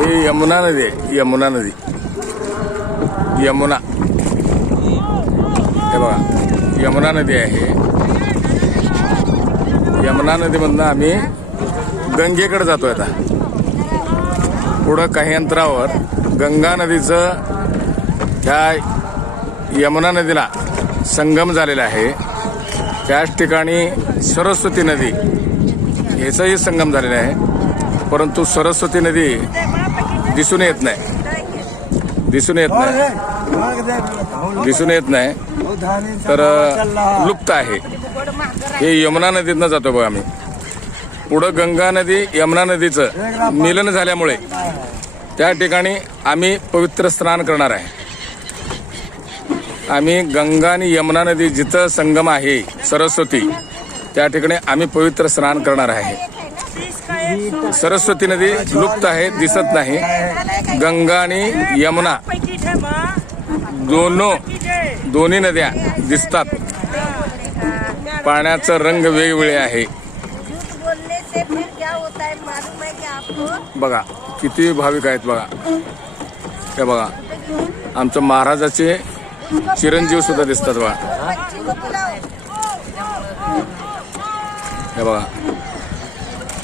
हे यमुना नदी आहे. यमुना नदी, यमुना, हे बघा यमुना नदी आहे. यमुना नदीमधनं आम्ही गंगेकडे जातोय आता. पुढं काही अंतरावर गंगा नदीचं ह्या यमुना नदीला संगम झालेला आहे. त्याच ठिकाणी सरस्वती नदी याचाही संगम झालेला आहे. परंतु सरस्वती नदी दिसून येत नाही, दिसून येत नाही, तर लुप्त आहे. हे यमुना नदीतनं जातो बघा आम्ही. पुढं गंगा नदी यमुना नदीचं मिलन झाल्यामुळे त्या ठिकाणी आम्ही पवित्र स्नान करणार आहे. आम्ही गंगा आणि यमुना नदी जिथं संगम आहे सरस्वती, त्या ठिकाणी आम्ही पवित्र स्नान करणार आहे. सरस्वती नदी लुप्त आहे, दिसत नाही. गंगा आणि यमुना दोन्ही नद्या दिसतात. पाण्याचा रंग वेगवेगळे आहे. बघा किती भाविक आहेत बघा. हे बघा आमच्या महाराजाचे चिरंजीव सुद्धा दिसतात बघा. हे बघा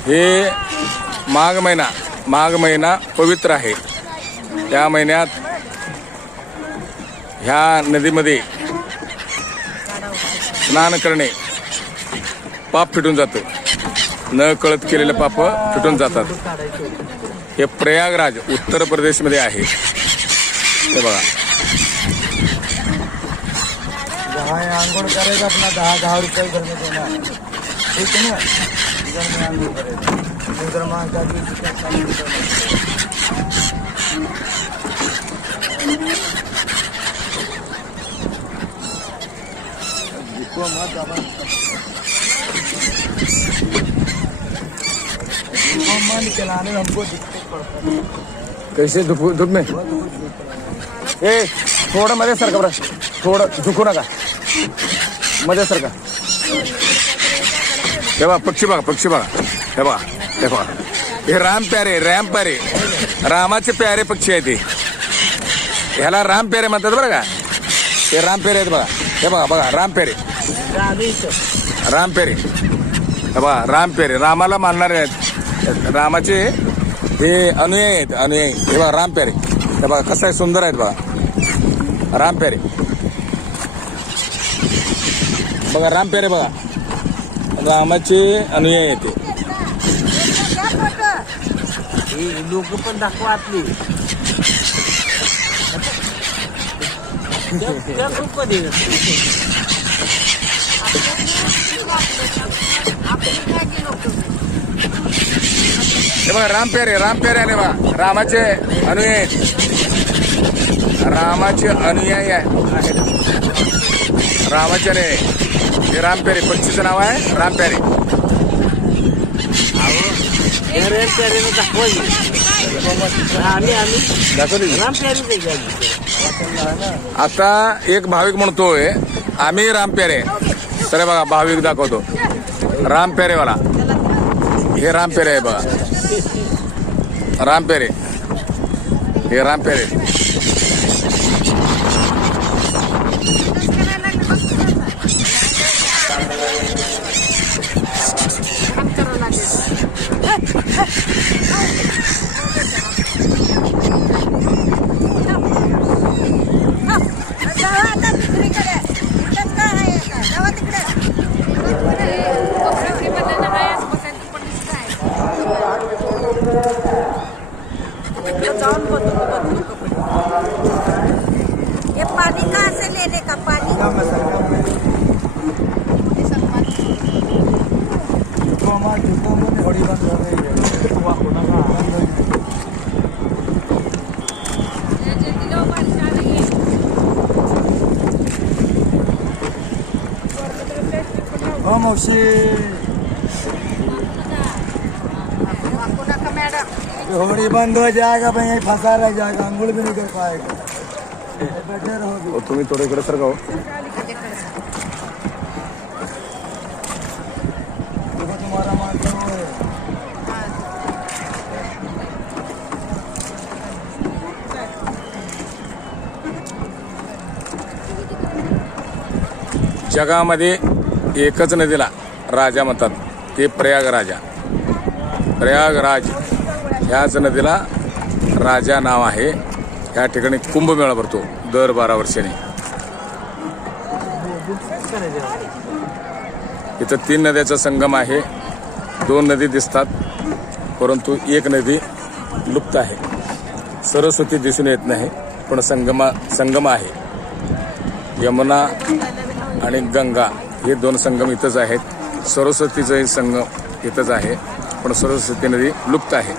हे माघ महिना पवित्र आहे. त्या महिन्यात ह्या नदीमध्ये स्नान करणे पाप फिटून जातं. न कळत केलेले पाप फिटून जातात. हे प्रयागराज उत्तर प्रदेशमध्ये आहे. हे बघा आंघोळ करायचं आपला 10 रुपये घर में देना, ठीक है ना. इधर में आंघोळ करायचं, उधर मांगा भी चलाने में हमको दिक्कत पड़ता है. कैसे धूप में ए थोडं मध्ये सरका बरं, थोडं झुकू नका, मध्ये सरका. हे बघा पक्षी बघा, पक्षी बघा. हे बघा, हे बघा हे राम प्यारे रामाचे प्यारे पक्षी आहे ते. ह्याला राम प्यारे म्हणतात बरं का. हे राम प्यारे आहेत बघा. हे बघा राम प्यारे, हे बघा राम प्यारे, रामाला मानणारे आहेत. रामाचे हे अनुयायी आहेत, अनुयायी. हे बघा राम प्यारे. हे बघा कसं आहे, सुंदर आहेत बघा राम प्यारे. बघा राम प्यारे बघा, रामाचे अनुयायी आहेत ते. लोक पण दाखवा आपली हे बघा राम प्यारे आले बघा. रामाचे अनुयायी, रामाचे अनुयायी आहेत. रामाचे हे राम प्यारे पक्षीचं नाव आहे राम प्यारे. आता एक भाविक म्हणतोय आम्ही राम प्यारे. तर बघा भाविक दाखवतो राम प्यारेवाला. हे राम प्यारे आहे बघा, राम प्यारे, हे राम प्यारे. ये पानी कहाँ से लेने का पानी? होड़ी बंद हो जाएगा भाई, यहीं फंसा रह जाएगा, अंगुल भी नहीं कर पाएगा. बैठे रहोगे. तुम्ही थोडं इकडे सर गाव. तुम्हारा मान जगामध्ये एकच नदीला राजा म्हणतात, ते प्रयागराजा. प्रयागराज ह्याच नदीला राजा नाव आहे. या ठिकाणी कुंभमेळा भरतो दर 12 वर्षांनी. इथं 3 नद्याचा संगम आहे. 2 नदी दिसतात, परंतु एक नदी लुप्त आहे. सरस्वती दिसून येत नाही, पण संगम आहे. यमुना आणि गंगा हे 2 संगम इथंच आहेत. सरस्वतीचाही संगम इथंच आहे, पण सरस्वती नदी लुप्त आहे.